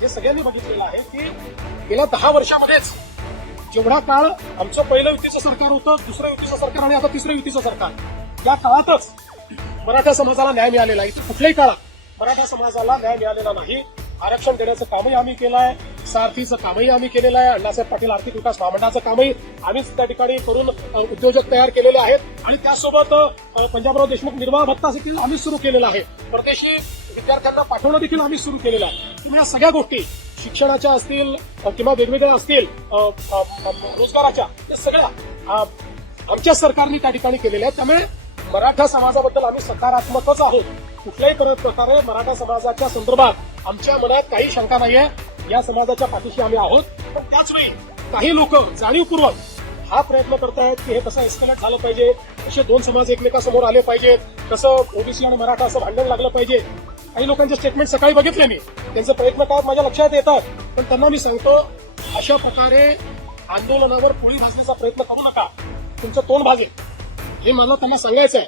हे सगळ्यांनी बघितलेलं आहे की गेल्या 10 वर्षामध्येच जेवढा काळ आमचं पहिलं युतीचं सरकार होतं, दुसरं युतीचं सरकार आणि आता तिसरं युतीचं सरकार, या काळातच मराठा समाजाला न्याय मिळालेला आहे. कुठल्याही काळात मराठा समाजाला न्याय मिळालेला नाही. आरक्षण देण्याचं कामही आम्ही केलं आहे, सारथीचं कामही आम्ही केलेलं आहे, अण्णासाहेब पाटील आर्थिक विकास महामंडळाचं कामही आम्हीच त्या ठिकाणी करून उद्योजक तयार केलेले आहेत आणि त्यासोबत पंजाबराव देशमुख निर्वाह भत्ता देखील आम्हीच सुरू केलेला आहे. परदेशी विद्यार्थ्यांना पाठवणं देखील आम्ही सुरू केलेलं आहे. तुम्ही या सगळ्या गोष्टी शिक्षणाच्या असतील किंवा वेगवेगळ्या असतील रोजगाराच्या, ते सगळ्या आमच्या सरकारने त्या ठिकाणी केलेल्या आहेत. त्यामुळे मराठा समाजाबद्दल आम्ही सकारात्मकच आहोत. कुठल्याही प्रकारे मराठा समाजाच्या संदर्भात आमच्या मनात काही शंका नाहीये. या समाजाच्या पाठीशी आम्ही आहोत. पण त्याचवेळी काही लोक जाणीवपूर्वक हा प्रयत्न करतायत की हे कसं एस्केलेट झालं पाहिजे, कसे दोन समाज एकमेकासमोर आले पाहिजेत, कसं ओबीसी आणि मराठा असं भांडण लागलं पाहिजे. काही लोकांचे स्टेटमेंट सकाळी बघितले मी, त्यांचे प्रयत्न काय माझ्या लक्षात येतात. पण त्यांना मी सांगतो, अशा प्रकारे आंदोलनावर पोळी भाजण्याचा प्रयत्न करू नका, तुमचं तोंड भाजेल, हे मला त्यांना सांगायचं आहे.